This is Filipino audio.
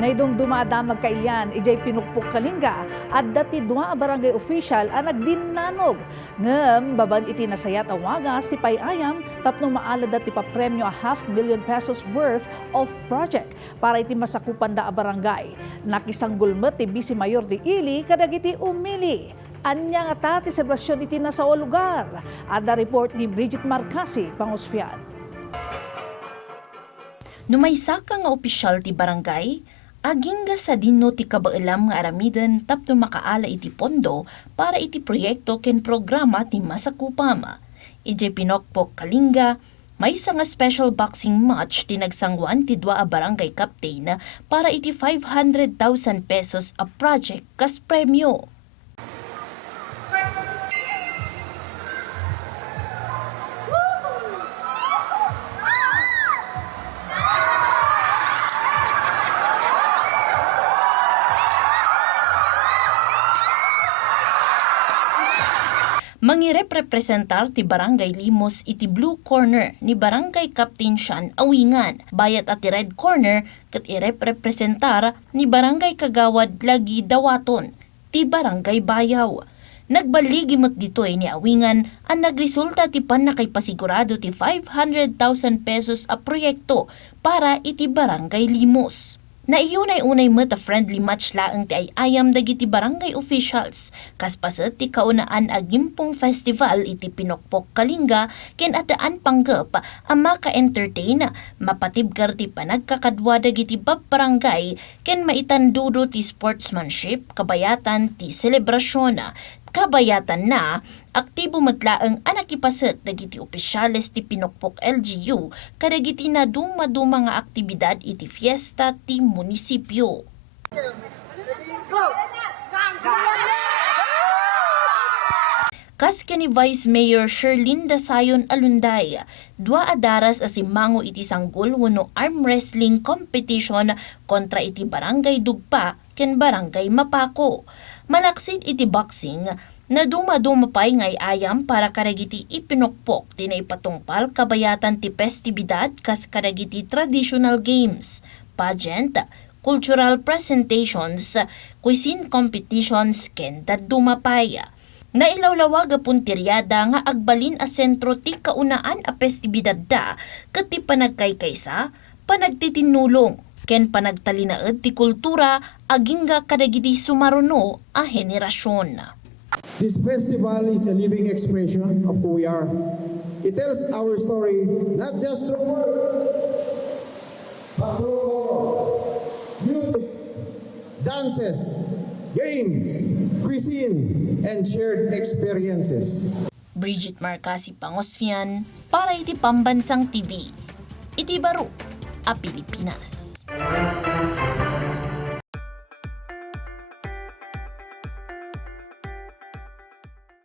Naidong dumadamag kailyan, ijay pinukpok Kalinga at dati dua barangay official ang nagdinanog. Ngem, baban iti nasayat ang wagas ti payayam tapno maalad at ipapremyo a ₱500,000 worth of project para iti masakupan da a barangay. Nakisanggulmet ti Vice Mayor di Ili kadagiti umili. Anya nga ti selebrasyon iti nasa o lugar. Ada report ni Brigitte Marcasi-Pangosfian. Numaysaka nga opisyal ti barangay, aging nga sa dinno ti kabailam nga aramiden tapno makaala iti pondo para iti proyekto ken programa ti masakupam. Ije pinokpok Kalinga, may nga special boxing match ti nagsangwan ti dua a barangay captain para iti ₱500,000 a project kas premyo. Mangirepresentar ti Barangay Limos iti blue corner ni Barangay Captain Sian Awingan, bayat at ti red corner kat irepresentar ni Barangay Kagawad Lagi Dawaton, ti Barangay Bayaw. Nagbaligimot ditoy ni Awingan ang nagresulta ti panakaipasigurado ti ₱500,000 a proyekto para iti Barangay Limos. Naiyunay-unay met a friendly match laeng ti ayayam dagiti barangay officials kaspaset ti kaunaan a gimpong festival iti pinokpok Kalinga ken adaan panggep a maka-entertain mapatibkar ti panagkakadwa dagiti barangay ken maitandudo ti sportsmanship kabayatan ti selebrasyon. Kabayatan na, aktibo matlaeng anakipaset dagiti opisyales ti pinokpok LGU kadagiti na duma-duma nga aktibidad iti fiesta ti munisipyo. Kas ni Vice Mayor Sherlinda Sayon Alunday, dua adaras asimango iti sanggol wenno arm wrestling competition kontra iti barangay Dugpa ken barangay Mapako. Malaksid iti boxing na duma-dumapay ngay ayam para kadagiti ipinokpok ti naipatungpal kabayatan ti festibidad kas kadagiti traditional games, pageant, cultural presentations, cuisine competitions ken dadumapay. Nailawlawag a puntiryada nga agbalin a sentro ti kaunaan a festibidad da ket ti panagkaykaysa, panagtitinulong ken panagtalinaed ti kultura aging nga kadagiti sumaruno a henerasyon. This festival is a living expression of who we are. It tells our story not just through words, but through music, dances, games, cuisine, and shared experiences. Brigitte Marcasi-Pangosfian para iti Pambansang TV. Iti baro a Pilipinas.